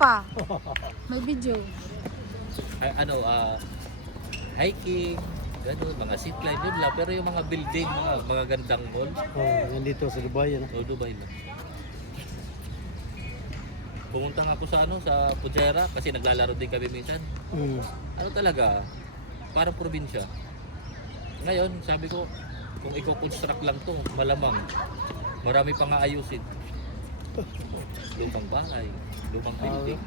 pa. May video. Ay, hiking, ganun, mga zipline, yun lang. Pero yung mga building, mga gandang mall, Nandito sa Dubai, ano? o Dubai lang. Pumunta nga ako sa Pujera kasi naglalaro din kami minsan. Ano talaga, parang probinsya. Ngayon, sabi ko, kung i-construct lang to, malamang marami pang aayusin. Lumang bahay, lumang building.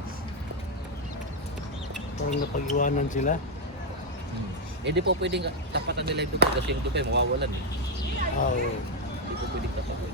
Parang napag-iwanan sila. Eh di po pwedeng tapatan nila yung Dubai kasi yung Dubai mawawalan eh. Oo. Di po pwedeng tapatan.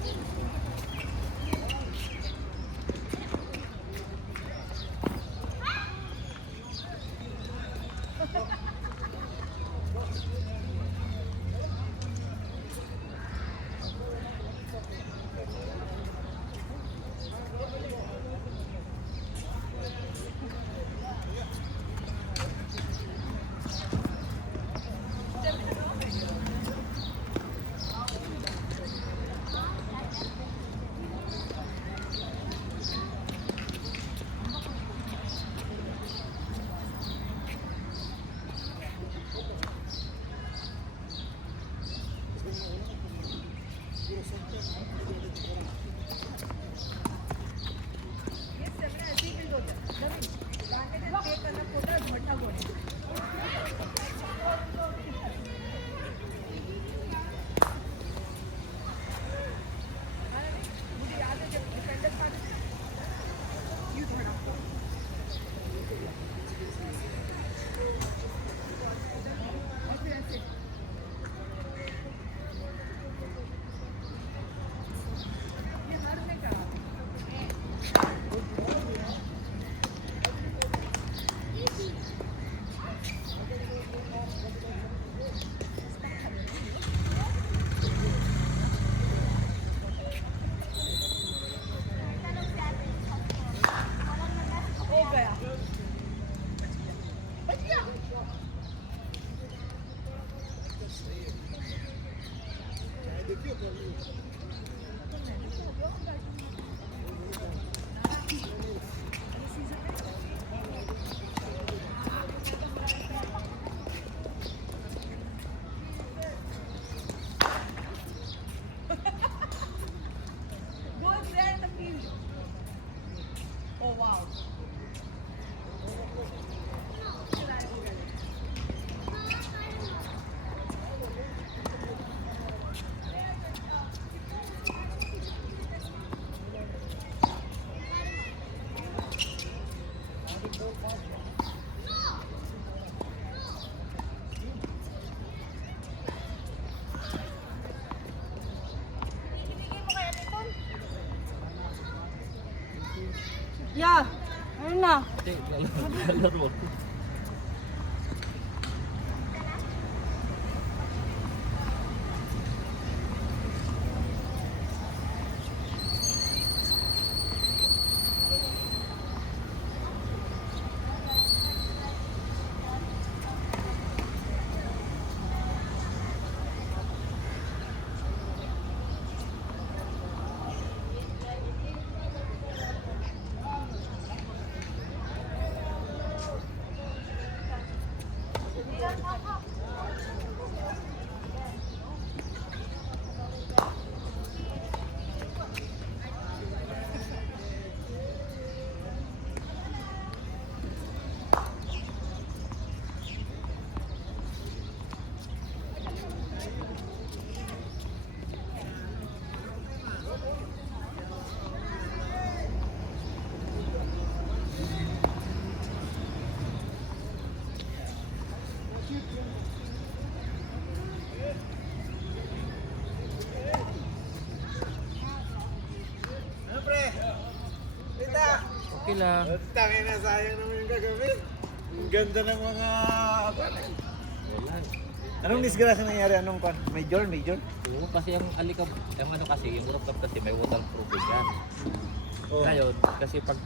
Yeah. Ano na? Hindi, lalaro. Okay lang. Tangin na, sayang naman yung gagawin. Ang ganda ng mga... Wala. Anong disgrasya nangyari? Anong kan? Major? Siguro kasi yung alikab, yung yung roof top kasi may waterproofing yan. Oh. Ngayon, kasi pag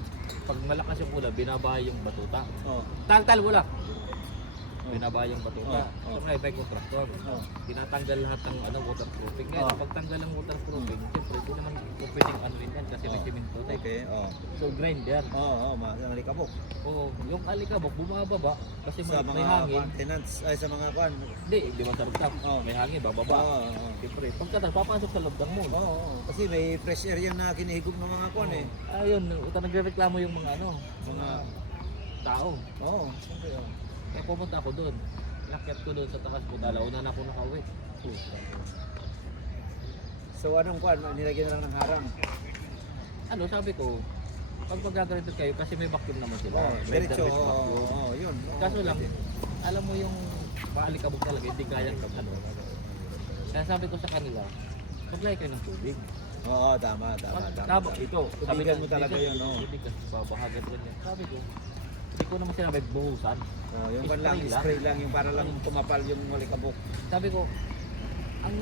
malakas yung ulan, binabahay yung batuta. Oh. Tal mo lang. binaba yung batuta. Oh. So ngayon may contractor. Oh. Tinatanggal lahat ng waterproofing. Ngayon, Oh. pagtanggal ng waterproofing, siyempre, hindi naman pwedeng ano rin yan kasi may Oh. cemento. Okay, So grinder. malikabok. Oo, yung alikabok bumababa kasi Sa may mga hangin. maintenance, ay sa mga kwan. Hindi, di ba sarap Oh. may hangin, bababa. Oo. Siyempre, pagkatapos papasok sa loob ng moon. Oo, kasi may fresh air yan na kinihigop ng mga kwan eh. Ayun, nagrereklamo yung mga mga tao. Oo, siyempre. Kaya pumunta ako doon. Nakyat ko doon sa takas ko, dalauna na ako nakauwi. So anong kwan, nilagyan na lang ng harang. Ano, sabi ko, pag magaganito kayo, kasi may vacuum naman sila. Oo, May diretso, direct vacuum. oo, yun. Oo, Kaso lang, pwede. alam mo yung maalikabok talaga, hindi kayang ano. Kaya sabi ko sa kanila, maglay kayo ng tubig. Oo, tama. Ito, Tubigan mo talaga dito, yun, oo. Hindi kasi babahagan rin yan. Sabi ko, hindi ko naman sinabi buhusan. Yung kwan lang, spray lang, yung para lang tumapal yung malikabok. Sabi ko, ang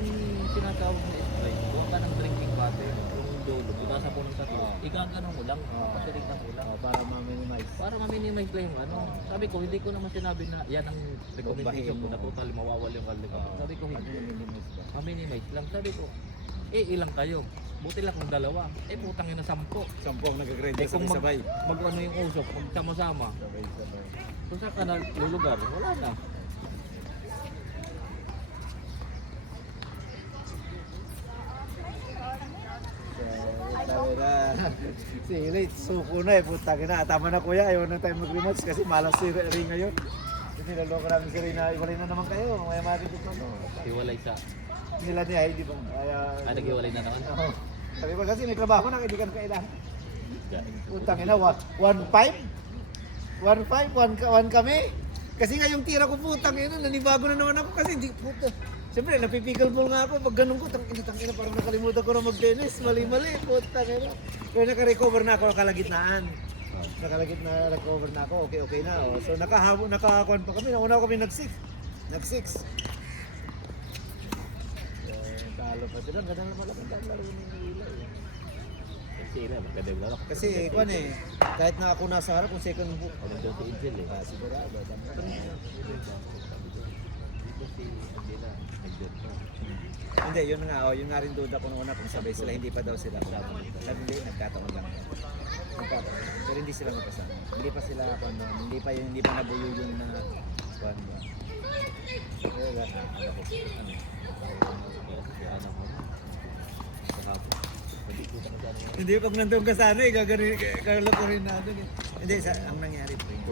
sinasawag na spray, huwag ka ng drinking water, yung dolo, binasa po ng tatlo, Oo. igagano mo lang, pasiritan mo lang. Para ma-minimize. Para ma-minimize lang yung ano. Sabi ko, hindi ko naman sinabi na yan ang recommendation ko na total mawawala yung alikabok. Sabi ko, hindi. Ma-minimize lang. Sabi ko, ilang kayo? Buti lang kung dalawa. Putang ina 10. Sampung nag-grinder Kung sabay-sabay. mag-ano yung usok, magsama-sama. Sabay-sabay. Kung saan ka na lulugar, wala na. Sabi na, si Rich, suko na eh, puta na. Tama na kuya, ayaw na tayo mag-rematch kasi malas si Ring ngayon. Kasi naloko namin si Ring na iwalay na naman kayo. Maya makikita ko ano. Hiwalay sa... Nila niya, hindi ba? naghiwalay na naman. Oo. Sabi ko kasi may trabaho na, hindi ka na kailangan. Putang ina, 1-5? 1 kami? Kasi nga yung tira ko putang ina, nanibago na naman ako kasi hindi puta. Siyempre, napipikal ball nga ako. Pag ganun ko, tang ina, parang nakalimutan ko na mag-tennis. Mali-mali, putang ina. Pero naka-recover na ako, nakalagitnaan. Recover na ako, okay na. Oh. So nakakuan pa kami, nauna kami nag-6. Talo pa sila, ganda na malaki ang laro ng Manila eh. Sila, magka-develop. Kasi kuan eh, kahit na ako nasa harap, kung second book. Ano daw si Angel eh. Sigurado, tama. Dito si Angela, nag-dot mo. Hindi, yun nga rin duda ko nung una kung sabay sila, hindi pa daw sila. Sabi hindi, nagkataon lang. Pero hindi sila magkasama. Hindi pa sila, hindi pa nabuyo yung na, kuan mo. Kaya wala na, ano ko, Hindi, pag nandun ka sana eh, gagalapurin natin eh. Hindi, ang nangyari po yung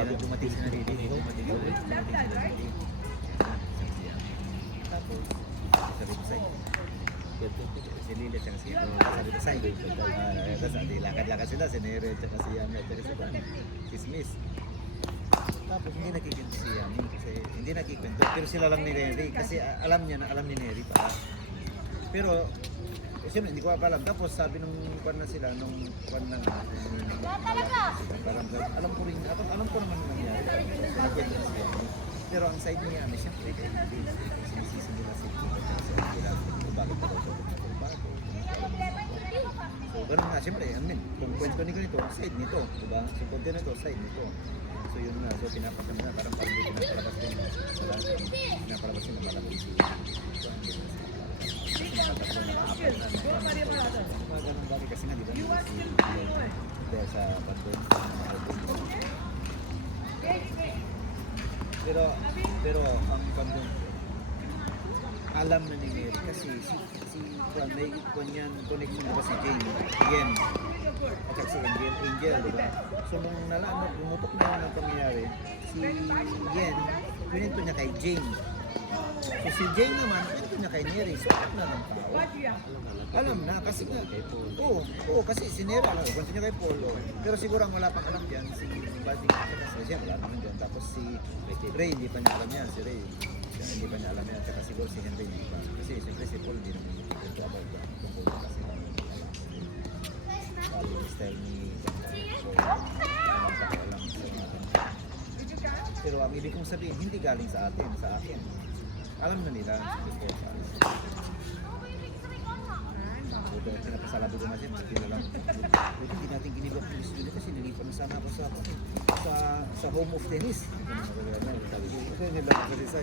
Hindi, dumating si Narili. Tapos, sa Riverside. Si Lili at si sa Riverside. Tapos, lakad-lakad sila, si Nere at si Yami at si Smith. Tapos, hindi nakikwento si Yami kasi hindi nakikwento. Pero sila lang ni Neri kasi alam ni Neri pa. Pero, siyempre, hindi ko pa alam. Tapos sabi nung kwan na sila, nung kwan na alam ko rin, alam ko naman nangyari. Nagkwento na siya. Pero ang side niya, siyempre, hindi. Sinisisi nila si Kila. Kung bakit pa daw siya bago. So, ganun nga, siyempre, kung kwento ni ganito, side nito. Diba? So, kwento nito, side nito. So, yun nga. So, pinapasama na, parang hindi pinapalabas din. So, pinapalabas din na malaki si ganun bali kasi nga, di ba? Dahil sa pandemic. Pero ang pandemic, alam na ni Mary kasi si may kanyan connection na ba si Jane, Yen, at saka si Angel, di ba? So nung nalaman, bumutok na ang pangyayari, si Yen, pinito niya kay Jane. So si Jane naman, pinito niya kay Neri. So alam na ng tao. Alam na, kasi nga, oo, kasi si Neri, kung niya kay Polo. Pero siguro ang wala pang alam yan, si Bading kasi siya, wala naman dyan. Tapos si Ray, hindi pa niya alam yan, si Ray. Hindi pa niya alam yan, saka siguro si Henry hindi pa. Kasi siyempre si Paul hindi naman ito about that. Tungkol na kasi yung style ni pero ang ibig kong sabihin, hindi galing sa atin, sa akin. Alam na nila, before Paris. Pinapasalabo ko natin, hindi natin ginibok yung studio kasi nilipan sa sana ako sa home of tennis. Ito yung nila ako sa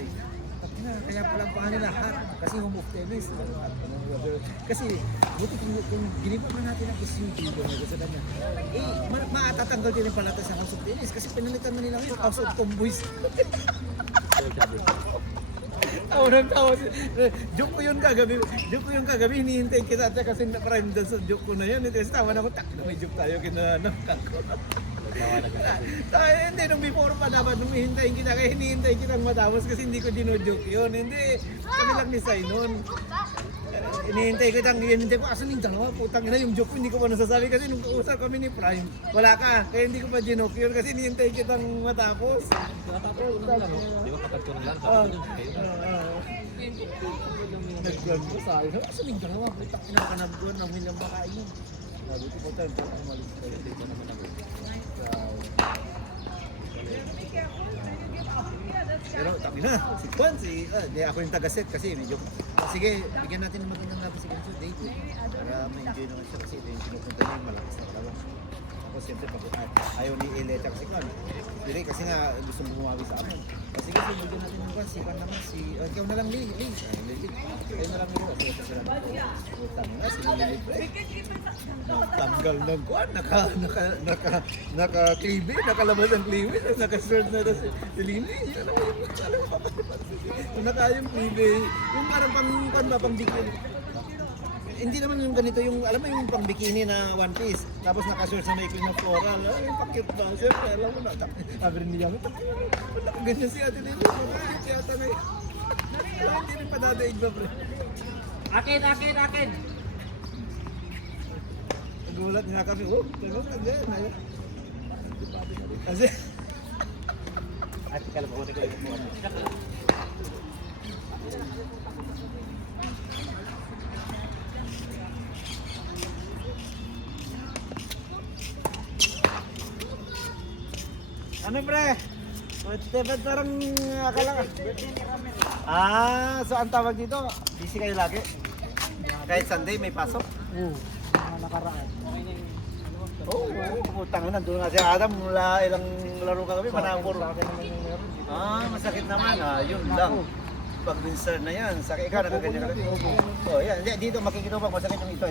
kaya palang pangalan lahat kasi home of tennis. Kasi buti kung giniba man natin ang SUV doon sa kanya. Matatanggal din yung palata sa house of tennis kasi pinalitan na nila yung house of tomboys. Tawa. Joke ko yun kagabi, hinihintay kita at kasi na-prime doon sa joke ko na yun. Kasi tawa na ko, may joke tayo, kinanakak ko. Hindi, nung before pa dapat, nung hihintayin kita, kaya hinihintay kitang matapos kasi hindi ko dino-joke yun. Hindi, kami lang ni Sainon. Hinihintay ko itang, hinihintay ko, asan yung dalawa, putang ina, yung joke ko hindi ko pa nasasabi kasi nung kausap kami ni Prime, wala ka, kaya hindi ko pa ginoke yun kasi hinihintay kitang matapos. Di ba kapag ko ng lang? Nag-vlog ko sa akin, asan yung dalawa, putang ina, kanabdoon, namin lang makain yun. Sabi ko po tayo, umalis tayo. Dito naman ako. Pero tapi na, si Juan, di ako yung taga-set kasi medyo, sige, bigyan natin ng magandang natin si Ganso, David, para ma-enjoy naman siya kasi ito yung pinupunta niya yung malakas na kalawang. Ako siyempre, ayaw ni Eleta kasi Juan, hindi kasi nga gusto mo bumawi sa amin. Sige, bigyan natin ng Juan, si Juan naman, ikaw na lang, Lee, kayo na lang nito, kasi ito sila natin. Tama nga, si Lili Frey. Tanggal ng Juan, naka-klibi, nakalabas ang klibi, naka-shirt na si Lili. Alam mo, naka yung klibi, yung parang pang bikini. Hindi naman yung ganito, yung alam mo yung pang bikini na one piece, tapos naka-shirt na may na floral, yung pakit ba? Siyempre, alam mo na, sabi rin niya, ganyan si ate nito, si ate na yun. Hindi rin padadaig ba, pre? Akin! Nagulat nga kami, nagulat din. Kasi, At kala ko ko yung ano pre? Ba't parang akala ka? So ang tawag dito, busy kayo lagi? Kahit Sunday may pasok? Oo, mga nakaraan. Putang ina, nandun nga si Adam mula ilang laro ka kami, panangkor. Masakit naman, yun lang. Pag winter na yan, sakit ikaw, nakaganyan ka kami. Yan, dito makikita mo pag masakit yung ito.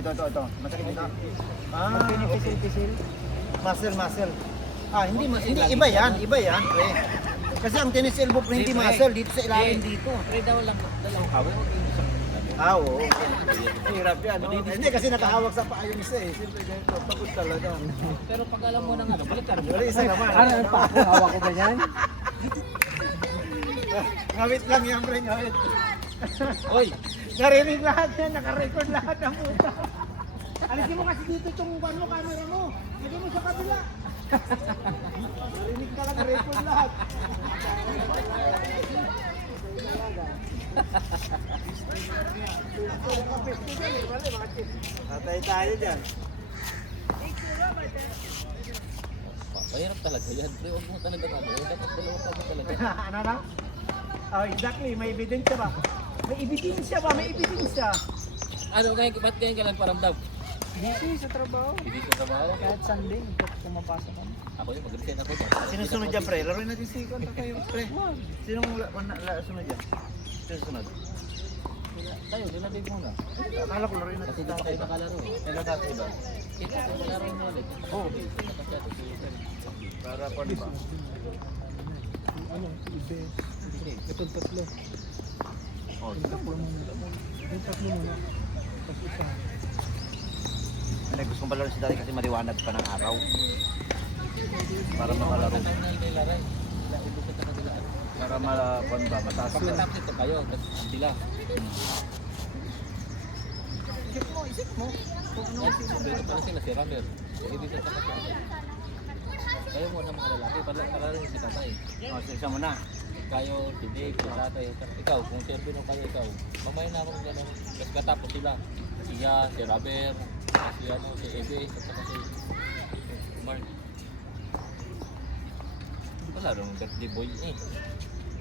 Masakit ito. Pinipisil-pisil. Muscle. Hindi iba yan, pre. Kasi ang tennis elbow pre, hindi muscle dito sa ilalim dito. Pre daw lang, dalawang kawin. Oo. Hirap yan, no? Hindi kasi nakahawak sa paa yung isa eh. Siyempre ganito, pagod talaga. Pero pag alam mo ng balik ka rin. Wala isa naman. Ano yung pa? Hawak ko ba yan? Ngawit lang yan, pre, ngawit. Oy! Narinig lahat yan, nakarecord lahat ng puta. Alisin mo kasi dito itong camera mo. Lagyan mo sa kabila. Narinig ka lang, nakarecord lahat. Tatay tayo dyan. Mahirap talaga yan. Pre, huwag mo talaga kami. Dapat dalawa kami talaga. Ano na? Exactly, may ebidensya ba? May ebidensya. Ano, ba't ngayon ka lang paramdam? Busy sa trabaho. Hindi ko trabaho. Kahit Sunday, pumapasok kami. Ako yung mag-resign ako. Sino sunod dyan, pre? Laruin natin si Konta kayo, pre. Sinong sunod dyan? Sino sunod? Tayo, dinabig muna. Akala ko laruin natin Kasi si di pa tatay kayo ba? nakalaro eh. Kailan tatay ba? Ito, laro mo ulit. Oo. Para pa di ba? Ano, ibe. Itong tatlo. Oh, Yung tatlo muna. Tapos isa. gusto kong palaro si tatay kasi maliwanag pa ng araw. Para makalaro. Para malapon ba? Mataas yun. Pagkatapos ito kayo, tapos sila. Isip mo. Kung ano Dito pala sila, si Ramir. Hindi dito sa kasi. Kayo mo na mga lalaki, para rin si tatay. Isa mo na. Kayo, si Dave, si tatay. Ikaw, kung siyempre no kayo ikaw. Mamaya na akong gano'n. Tapos katapos sila. Siya, si Ramir, si Ebe, at saka si Mark. Wala rin birthday boy eh.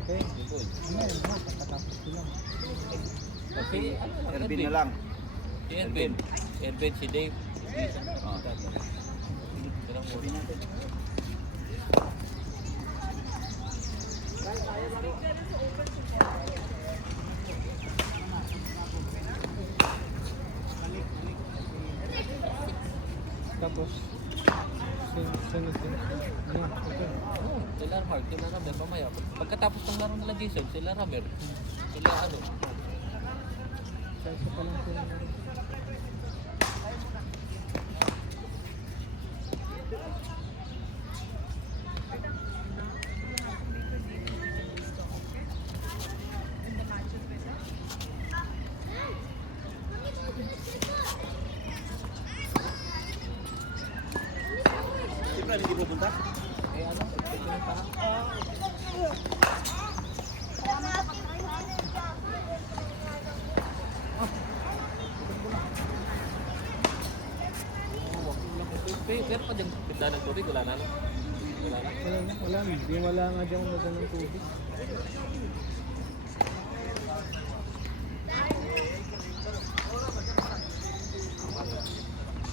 Okay. Birthday boy. Ngayon mo, pagkatapos ko lang. Kasi, Ervin na lang. Si Ervin. Si Dave. Si Jason. Tatay. Pero mo. Okay. Oo, sila Mark, sila Ramer, mamaya. Pagkatapos ng laro nila Jason, sila Ramer. Sila ano. Sa isa pa lang sila. Siyempre, hindi pupunta. Eh ano, ito yung parang. Pero pag yung pinta ng tubig, wala na. No? Wala na. Wala na. Hindi wala nga dyan kung nagano ng tubig.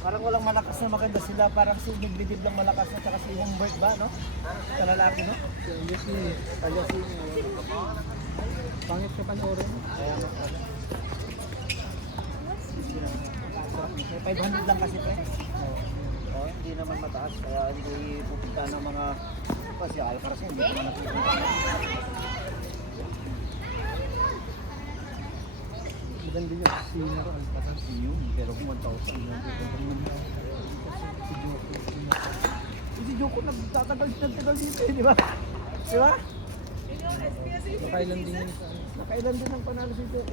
Parang walang malakas na maganda sila. Parang si Medvedev lang malakas na. Tsaka si Humbert ba, no? Sa lalaki, no? Aliasin. Pangit siya panoorin. Kaya nga. May 500 lang kasi, pre. Oh, hindi naman mataas. Kaya hindi pupunta ng mga... Kasi Alcaraz hindi naman napupunta. Maganda yung senior. Ang patang Yun, pero kung 1,000 lang. Si Joko nagtatagal dito eh, di ba? Di ba? Nakailan din yun sa ano. Nakailan din ang panalo si Joko.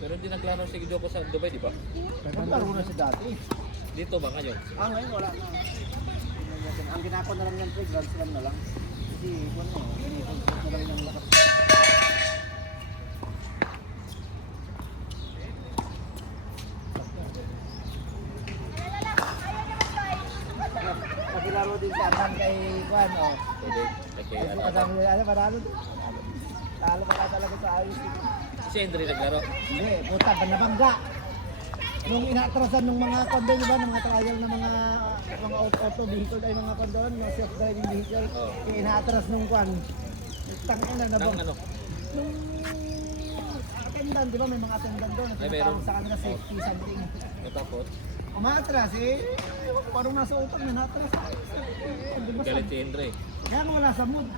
Pero hindi naglaro si Joko sa Dubai, di ba? Naglaro na siya dati. Dito ba ngayon? Ngayon wala na. Ang ginako na lang ng pre, Grand Slam na lang. Kasi, ano, ginipag na lang ng lakas. Nakilaro din sa Adan kay Juan, oh. Pwede. Okay, ano. Kasama nila, ano, maralo din. Talo pa ka talaga sa ayos. Si Henry naglaro. Hindi, puta, nabangga. Nung inatrasan ng mga kondo, di ba, ng mga trial ng mga auto vehicle ay mga kondo, mga self-driving vehicle, Oo. yung inaatras nung kwan. Tangin na Nang nabang. ano? Nung attendant, di ba, may mga attendant doon, Ay, meron. sa kanila safety something. Natapos. Umatras eh, ewan ko, parang nasa utang na natras. Di ba, Galit si Henry. kaya nga wala sa mood.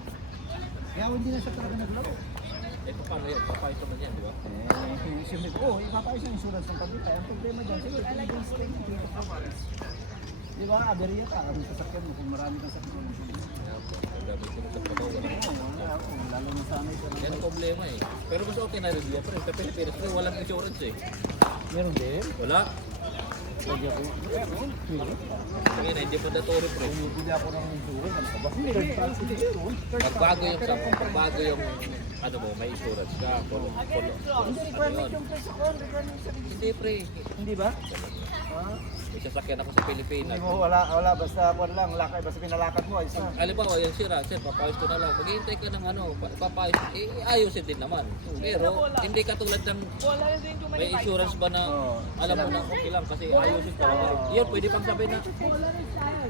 Kaya hindi na siya talaga naglaro. Ito paano yun? Papayos naman yan, di ba? Siyempre, ipapayos ang insurance ng pagkita. Ang problema dyan, siguro, illegal stay mo dito sa Paris. Di ba, aberya ka, ang sasakyan mo, kung marami kang sakyan mo. Gabi ko sa pagawa. Lalo na sana ito. Yan ang problema eh. Pero mas okay na rin yan, pre. Sa Pilipinas, pre, walang insurance eh. Meron din. Wala. Pwede ako. Sige na, hindi mandatory, pre. Bumibili ako ng insurance, ano ka ba? Third party yun. Pagbago yung ano mo, may insurance ka. Hindi, requirement yung presyo ko, requirement sa Hindi, pre. Hindi ba? May sasakyan ako sa Pilipinas. Hindi mo, wala, basta lang, lakay, basta pinalakad mo, ayos na. Halimbawa, yan sira, sir, papayos ko na lang. Maghihintay ka ng ano, papayos. Eh, ayusin din naman. Pero, hindi katulad ng may insurance ba na alam mo na okay lang kasi ayusin ka. Yun, pwede pang sabihin na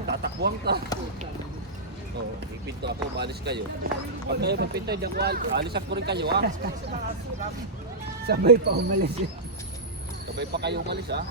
tatakbuhan ka. Oh, ipinto ako, umalis kayo. Pag kayo magpinto, hindi ako alisan ko rin kayo, ha? Sabay pa umalis yun. Sabay pa kayo umalis, ha?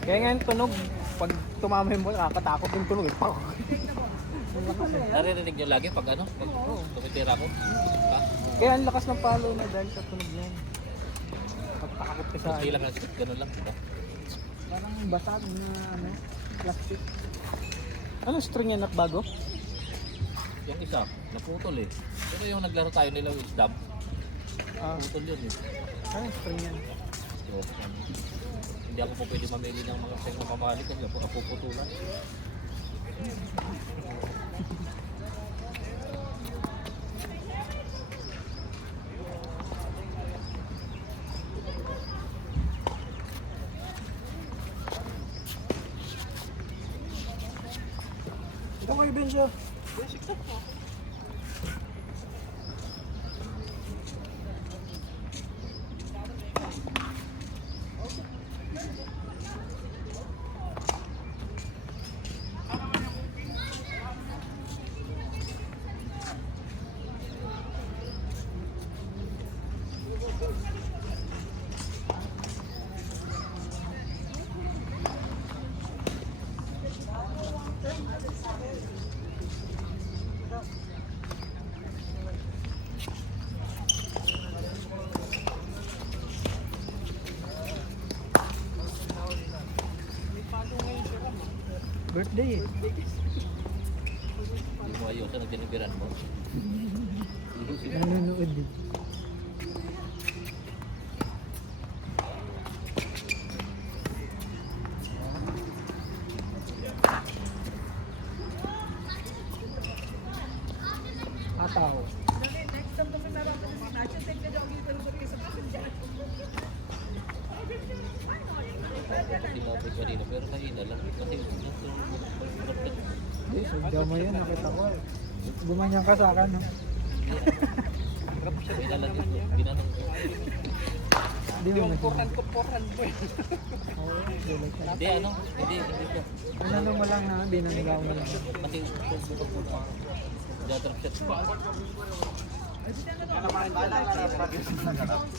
Kaya nga yung tunog, pag tumama yung bola, nakakatakot yung tunog. Naririnig nyo lagi pag ano? Pag tumitira ko? Ha? Kaya ang lakas ng palo na dahil sa tunog niyan. Pagtakot ka sa Hindi lang ang sikit, ganun lang, diba? parang basag na ano, plastic. Anong string yan, bago? Yung isa, naputol eh. Pero yung naglaro tayo nila yung stab, Ah, naputol yun eh. anong string yan? So, hindi ako po pwede mamili ng mga seng na mamali kasi ako puputulan. Ito kayo, Benjo. Birthday eh. Hindi mo ayusan ang tinibiran mo. Nanonood din. Ataw. Sinabi kanina pero kahina lang. Kasi Hindi, sadya mo yun. Nakita ko. Gumanyan ka sa akin, no? kahina lang yun. Ginanong ko. Hindi mo nagsasabi. Oo, Hindi ano, hindi ko. Binanong mo lang na, binanong mo lang. Kasi jatrap shot pa.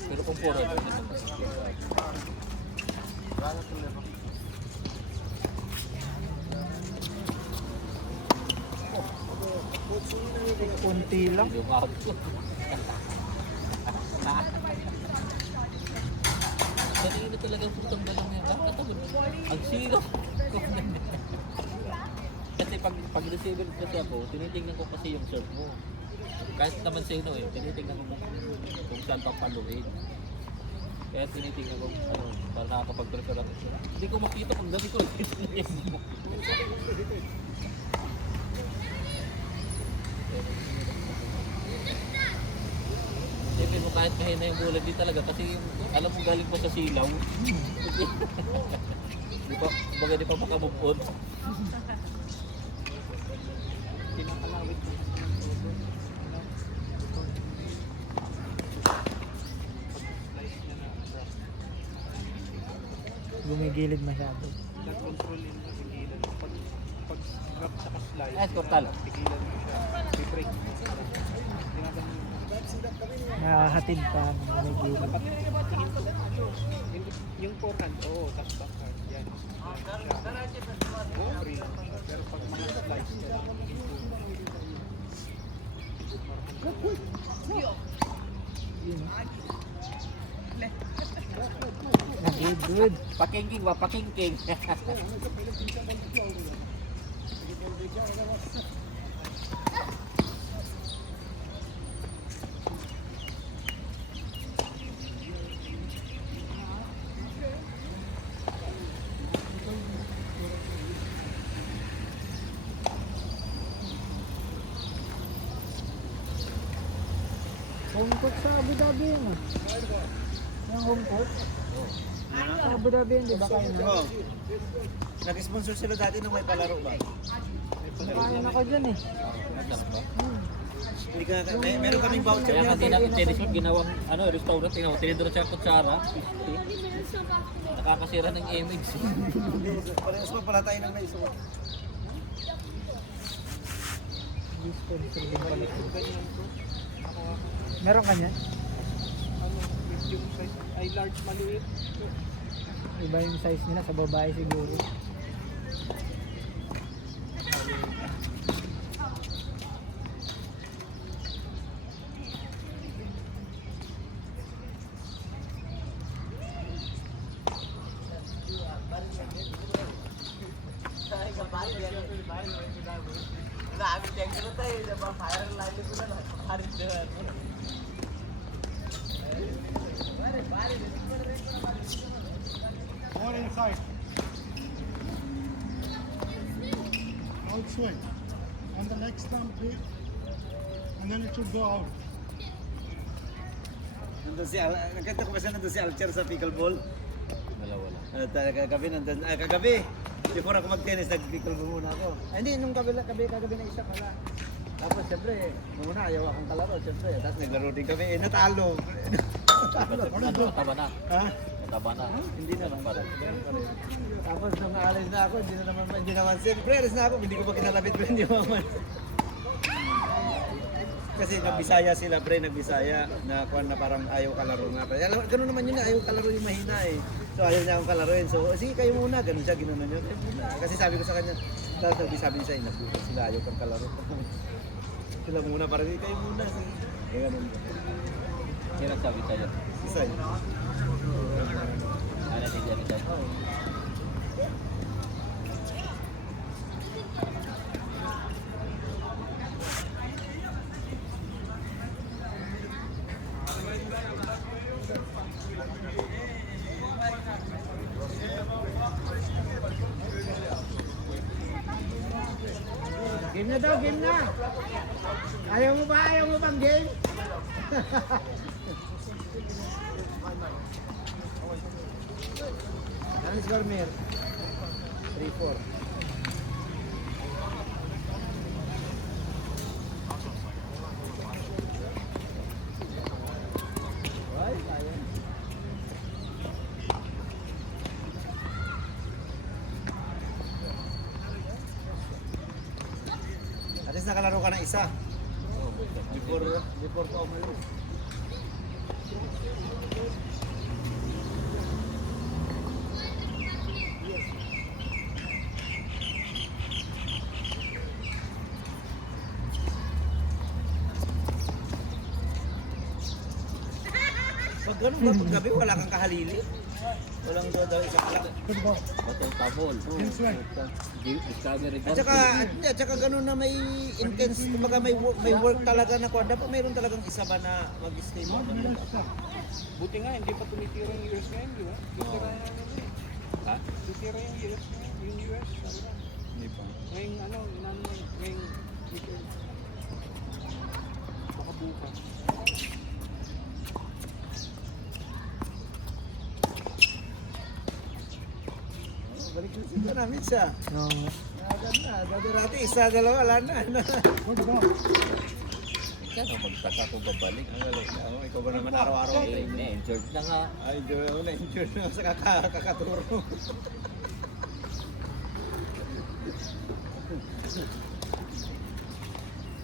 Pero kung puro, Kunti lang. yung out ko. Kanina talagang putang balong niya. Kakatawad. Ang siro. Kasi pag receiver kasi ako, tinitingnan ko kasi yung serve mo. Kahit naman sino eh, tinitingnan ko kung saan pa paluin. Kaya tinitingnan ko, ano, para nakakapag-prepare ako. Hindi ko makita pag gabi ko. Siyempre mo kahit mahina yung bola di talaga kasi alam mo galing pa sa silaw. Di pa, baga di pa makamove on. Gumigilid masyado. Nag-control yung pigilan. Pag grab sa slide, Ay, skortal. pigilan mo siya. Pibrake mo. Nakahatid pa. Gumigilid. Yung forehand, oo, tapos backhand. Yan. Oo, free lang siya. Pero pag mga slice, Good. Pakingking ba? Pakingking. Home court sa Abu Dhabi yun ah. Yung home court? Sa Abu Dhabi yun, di ba kayo na? Oo. Nag-sponsor sila dati nung may palaro ba? Kain ako dyan eh. Hindi ka, meron kaming voucher Kaya niya. kasi natin tennis ginawang ano, restaurant, tinidoro siya kutsara. 50. Nakakasira ng image. Parehas pa pala tayo ng may isuot. Dispenser din pala. Meron ka niyan? Ano, yung size, ay large maliit. Iba yung size nila sa babae siguro. More inside. Outswing. On the leg stump here. And then it should go out. Nandun si nakita ko ba siya nandun si Alcher sa pickleball? Wala. Kagabi nandun, kagabi. Before ako mag-tennis, nag-pickleball muna ako. Ay, hindi, nung kagabi na isa pala. Tapos siyempre, muna ayaw akong kalaro, siyempre. Tapos naglaro din kami, natalo. Ano, mataba na. Ha? Mataba na. Hindi naman. Pa rin. Tapos nung naalis na ako, hindi naman siyempre, alis na ako, hindi ko pa kinalapit pa yung maman. Kasi nagbisaya sila, pre, nagbisaya na kuan na parang ayaw kalaro nga. Ganun naman yun, ayaw kalaro yung mahina eh. So ayaw niya akong kalaruin. So sige kayo muna, ganun siya, ginanon niya. Kasi sabi ko sa kanya, tapos sabi niya sa'yo, nabuto sila, ayaw kang kalaro. Sila muna, parang kayo muna. Eh ganun. Sino sabi sa'yo? Isa yun. Ano din yan sa'yo? Game na daw, game na! Ayaw mo ba? Ayaw mo bang game? Ano score, Mer? 3-4. Ay, sayang. At least nakalaro ka ng isa. Before ka umalis. Pag ganun ba, pag gabi wala kang kahalili? Walang daw isang alak. Good ball. Batong tabol. Inswing. Discovery At saka ganun na may intense, kumbaga may work talaga na kuwan. Dapat mayroon talagang isa ba na mag-stay mo? Not middle step. Buti nga, hindi pa tumitira yung US ngayon, di ba? Titira na yun. Ha? Titira yung US ngayon, yung US. Sabi na. Hindi pa. Ngayong ano, ngayong weekend. Baka bukas. Balik na siya namin siya. No. Agad na, dati isa, dalawa, wala na. Good ball. Kano magtaka kung babalik? Ang galing na. Ikaw ba naman araw-araw? Eh, na-injured na nga. Ay, ako na-injured na sa kakaturo.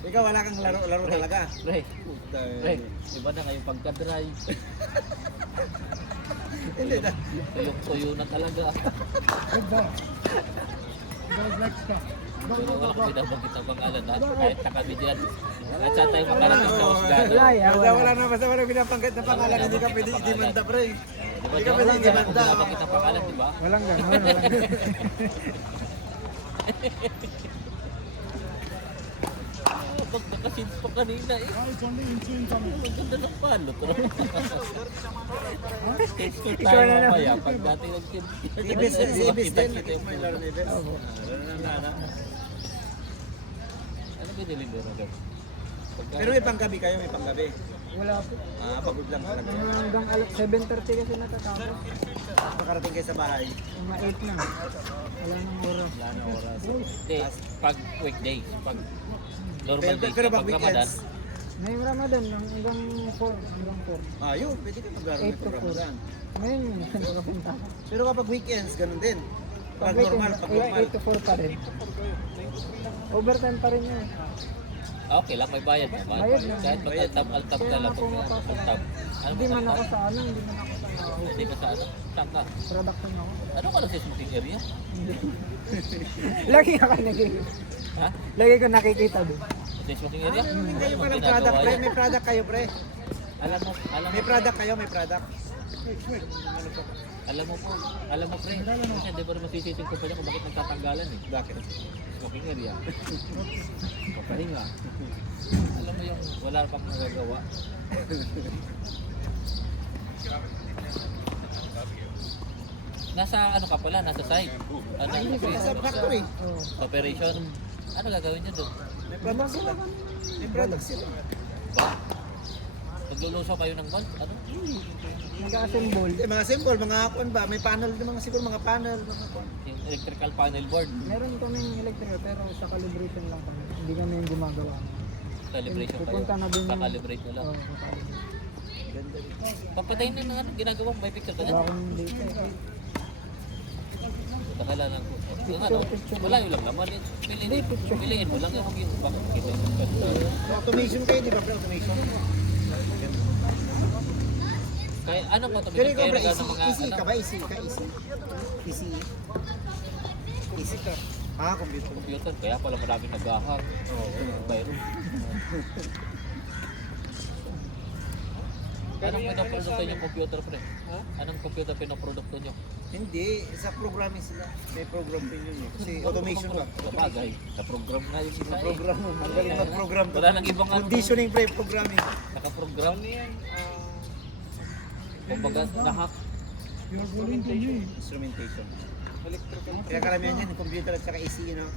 Ikaw wala kang laro talaga. Pre, iba na ngayong pagka-drive. Hindi na. Tuyok-tuyo na talaga. Good ball. Those leg step. Go, Pero go, go, walang go. pinabagit ang pangalan na kahit na kami dyan. At sa tayo makarating sa Osgado. Wala yan, Wala, wala. wala na. Basta wala pinapangkat na pangalan. Hindi ka pwede i-demanda, pre. Diba Hindi ka dyan? pwede i-demanda. Pinabagit ang pangalan, di ba? Walang ganon, walang ganon. Magkakasin pa kanina eh. Now it's only inswing coming. Ang ganda ng palo. Ikaw na naman. Kaya pag dati nag-team. Ibis din. May laro ni Ibis. Laro na. Ano binili mo rin? Pero may panggabi kayo, may panggabi. Wala po. Pagod lang talaga. Hanggang 7:30 kasi natatapos. Makarating kayo sa bahay. Mga 8 na. Wala nang oras. Wala na oras. Hindi, pag weekdays, pag normal days, Pero pag pag Ramadan, weekends, Ngayong Ramadan, hanggang 4. Hanggang 4. yun, pwede ka maglaro 8 ng to 4. Ramadan. Ngayon yun, nakapunta ako. Pero kapag weekends, ganun din. Pag normal, pag Kaya normal. 8 to 4 pa rin. Overtime pa rin yun. okay lang, may bayad naman. Bayad na. Kahit mag-altab ka Kaya lang, nga pumapasok. altab. Ano Hindi man ako altab? sa ano, hindi man ako sa Hindi ka sa ano? Saan ka? production ako. Ano ka lang sa shooting area? Lagi ako nakikita. Ha? Lagi ko nakikita doon. Sa shooting area? Hindi kayo Ano pa ng ginagawa product, pre. yan? May product kayo, pre. Alam mo, May product kayo, may product. alam mo pre, kasi hindi ba rin masisising ko pa niya kung bakit nagtatanggalan eh. Bakit? Smoking area. Papahinga. Alam mo yung wala pang nagagawa. Nasa ano ka pala, nasa site. Ano, Sa factory. Oo. operation. Ano gagawin niyo doon? May product sila. May product sila. Ba? Naglulusaw kayo ng gold? Ano? Nag-assemble. Mga symbol, mga kuan ba? May panel din mga siguro, mga panel, mga kuan. Yung electrical panel board. Meron kaming electrical pero sa calibration lang kami. Hindi kami yung gumagawa. Calibration kayo. Pupunta na din yung... Kakalibrate mo lang. Oo, kakalibrate. Ganda rin. Papatayin na ng ano, ginagawa mo. May picture ka Wala na. akong data. Nakala lang. Yung ano, wala yun lang naman. Piliin mo lang yung bakit kita yung ganda. Automation kayo, di ba? Automation. Kaya anong Pero automation? ikaw Kaya ba, nagano mga easy ano? ka ba? Easy ka? Easy? Easy ka? Ah, computer. Computer, kaya pala maraming nag-ahang. Oo, virus. Anong pinaprodukto yung computer, pre? Anong computer pinaprodukto nyo? Hindi, sa programming sila. May program din yun eh. Kasi automation ba? Sabagay, na-program na yung isa eh. Program mo. Magaling mag-program. Wala nang ibang ano. Conditioning programming. Nakaprogram niya yan. Kumbaga, na-hack. You're willing to me. Instrumentation. Electrical. Kaya karamihan yan, yung computer at saka ECU, no?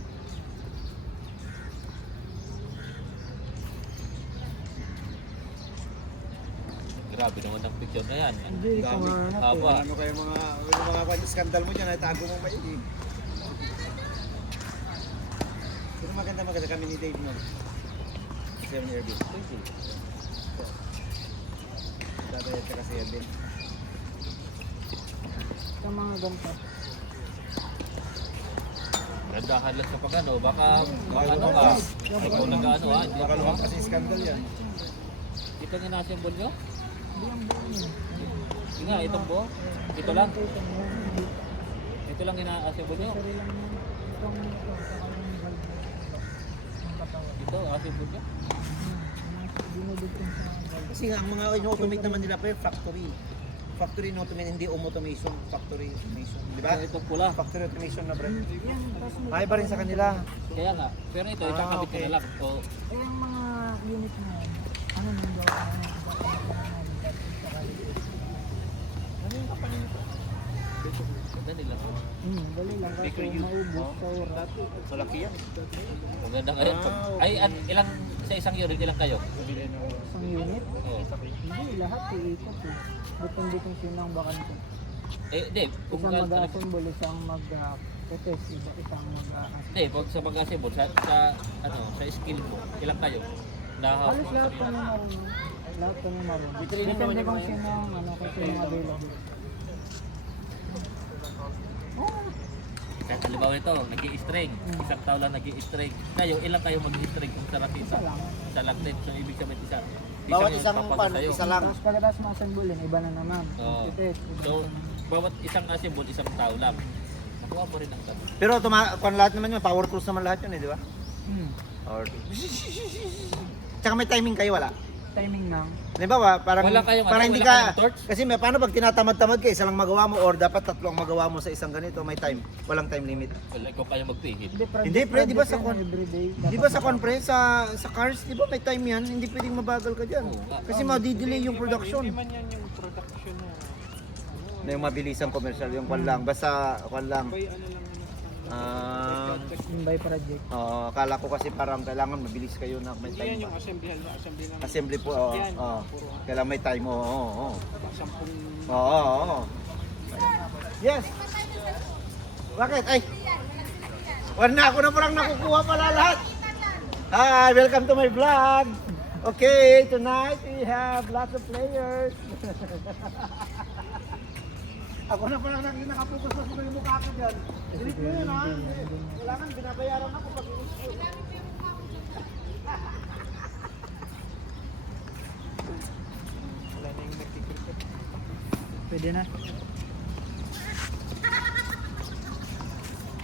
Grabe naman ang picture na yan. Hindi ko Dami. mahanap eh. Haba. Ano kayo mga skandal mo dyan, tago mo ba yun eh. Pero maganda kami ni Dave no. Sir Erwin. Dati at saka si Erwin. Sa mga ganito. Randahan lang sa pagano. Baka ano ka. Ikaw nag-ano ha. Hindi Baka ako naman kasi skandal yan. Ito nga na-assemble nyo? Hindi ang buo niya. Yun nga, itong buo. Ito lang. Presentation mo, hindi. Ito lang ina-assemble nyo. Sorry lang yan. Itong ito, saka yung valve ng katawan. Ito, assemble nyo. Dinudugtong sa valve. Kasi ang mga in-automate naman nila pa factory. Factory in-automate, hindi automation. Factory automation. Di ba? Itong pula. Factory automation na bro. Yan, tapos may... Ay ba rin sa kanila? Kaya nga. Pero ito, ikakabit ko okay. na lang. O, Eh, yung mga unit na yan, ano nang gawa na yan? ganda nila. Dali lang. Kaso maubos sa oras. Malaki yan. Maganda ngayon. Ay, ilang, sa isang unit, ilang kayo? Isang unit? Oo. Hindi, lahat iikot eh. Depende kung sino ang bakante. Hindi. Kung Isang mag-assemble, isang mag-test, isang mag-assemble. Hindi, pag sa mag-assemble, sa skill mo, ilang kayo? Halos lahat po ng marunong. Lahat po ng marunong. Depende kung sino ang kung sino ang available. Kaya halimbawa ito, nag-i-string. Isang tao lang nag-i-string. Kayo, ilang kayo mag-i-string kung sa ratita? Isa lang. Isa lang din. So, ibig sabihin isa. Bawat yung isang papasa pan, sa'yo. isa lang. Tapos pagkatapos ma-assemble yun, iba na naman. Oo. Titest. So, bawat isang assemble, isang tao lang. Nakuha mo rin ang tanong. Pero kung lahat naman yun, power tools naman lahat yun eh, di ba? Power tools. Tsaka may timing kayo, wala? Timing lang. Di ba ba? Parang, Wala kayong parang ano, hindi wala ka, kayong torch? kasi may, paano pag tinatamad-tamad ka, isa lang magawa mo or dapat tatlo ang magawa mo sa isang ganito, may time, walang time limit. Wala ikaw kaya magpihit. Hindi, pre, di ba sa everyday? Di ba sa conference, sa cars, di ba may time yan? Hindi pwedeng mabagal ka dyan. Oo nga. Kasi ma-delay yung production. Hindi man yan yung production na Na yung mabilisang commercial, yung kwan lang, basta kwan lang. by ano lang ano. By project. Akala ko kasi parang kailangan mabilis kayo na may Hindi time yan yung pa. assembly naman. Assembly po, oo. Yan, Oo. puro Kailangan may time, oo. Oo. sampung Oo. Yes. Bakit? Ay. Wala ako na parang nakukuha pala lahat. Hi, welcome to my vlog. Okay, tonight we have lots of players. Ako na parang nakapokus na sa mukha ko dyan. Delete mo yun ha. Kailangan binabayaran ako pag wala na yung nagkikriket. Pwede na.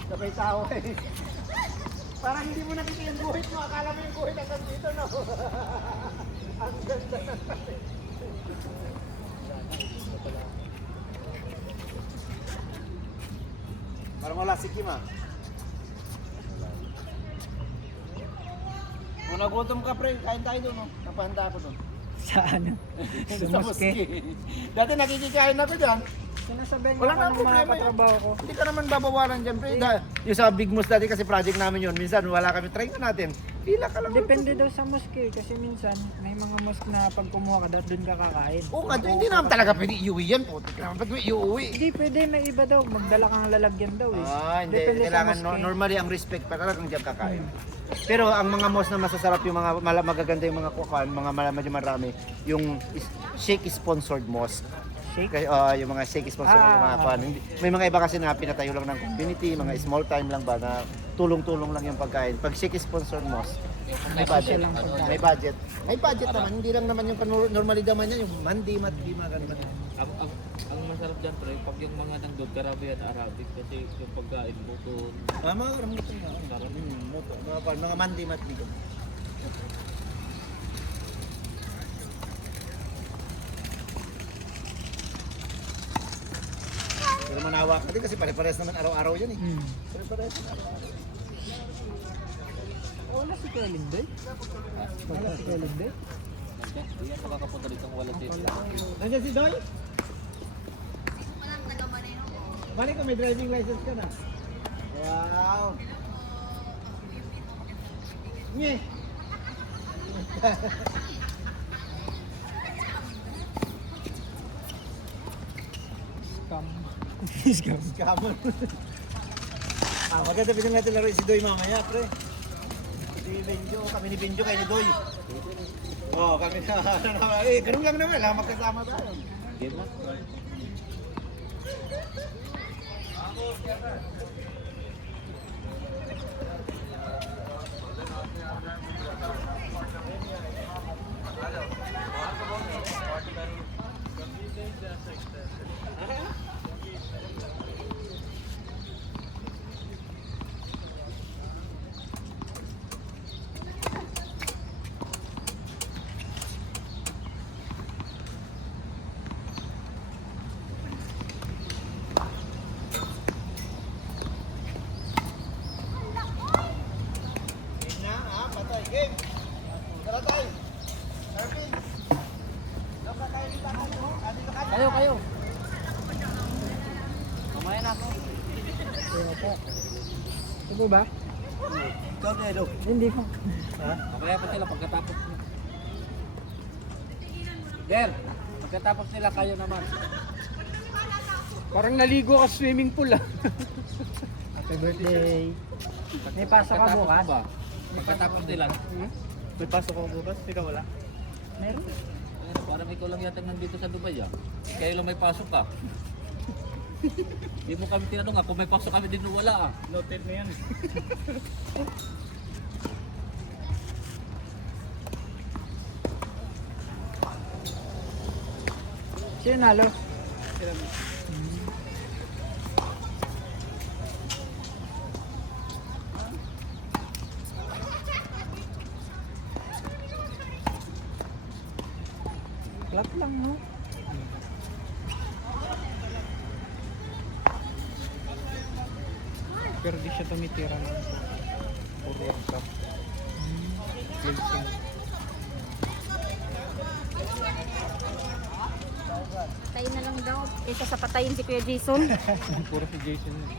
sabay tao eh. Parang hindi mo nakita yung guhit mo. Akala mo yung guhit hanggang dito, no? Ang ganda na. Parang wala si Kim, ah. Kung nagutom ka, pre, kain tayo doon, no? Napahanda ako doon. Sa ano? Sa moske. Dati nakikikain ako dyan. Sinasabihan Wala niya nga ako ng mga problema yun. katrabaho ko. Hindi ka naman babawalan dyan, pre. Yung sa Big Moose dati kasi project namin yun. Minsan wala kami, try na natin. Pila ka lang. Depende daw sa mosque eh, kasi minsan may mga mosque na pag kumuha ka daw doon ka kakain. Oo nga, hindi naman talaga pwede iuwi yan. Putik naman, ba't mo iuwi? Hindi pwede, may iba daw, magdala kang lalagyan daw eh. Hindi. Depende sa Kailangan, mosque. normally ang respect pa talagang dyan kakain. Pero ang mga mos na masasarap yung mga magaganda yung mga kukuhan, mga medyo marami, yung shake sponsored mosque. Shake? Kaya, yung mga shake sponsored yung mga kuhan. May mga iba kasi na pinatayo lang ng community, mga small time lang ba na tulong-tulong lang yung pagkain. Pag shake sponsored mosque, may budget. lang pagkain. May budget. May budget naman, hindi lang naman yung normally naman yan, yung mandi, matdi, mga ganun. Ang masarap dyan, pre, pag yung mga nandun, Caribbean Arabic, kasi yung pagkain mo to, Mga rambutan nga. sarap. Mga mandi, matdi. Pero manawa ka din kasi pare-pares naman araw-araw yan eh. Pare-pares naman araw-araw. Wala si Kuya Lindoy? Wala si Kuya Lindoy? Hindi yan makakapunta dito kung wala dito. Nandiyan si Doy? Balik ko, may driving license ka na. Wow! Nye! Scam. Scam. Scammer. Maganda pinang natin laro si Doy mamaya, pre. Si Benjo, kami ni Benjo kayo ni Doy. Oo, kami na. Ganun lang naman, lang magkasama tayo. Game na. Game na, ha? Patay, game. Tara tayo. Ervin. Dapat kayo dito ako. Dito ka. Kayo. Mamaya na ako. Kaya po. Ito ba? Ikaw, Nedo. Hindi ko. Mamaya pa sila pagkatapos nila. Der, pagkatapos nila kayo naman. Parang naligo ka sa swimming pool ah. Happy birthday. May pasok ka Pagkatapos bukas? ba? Pagkatapos nila. May pasok ako bukas, ikaw wala. Meron. Parang ikaw lang yata nandito sa Dubai ah. Kayo lang may pasok ka. Hindi mo kami tinanong ah, kung may pasok kami din wala ah. Noted na yan. Sino nalo? Clap lang no? Pero di siya tumitira ng World Cup. Placing. Patayin na lang daw. Kaysa sa patayin si Kuya Jason. Puro si Jason yun.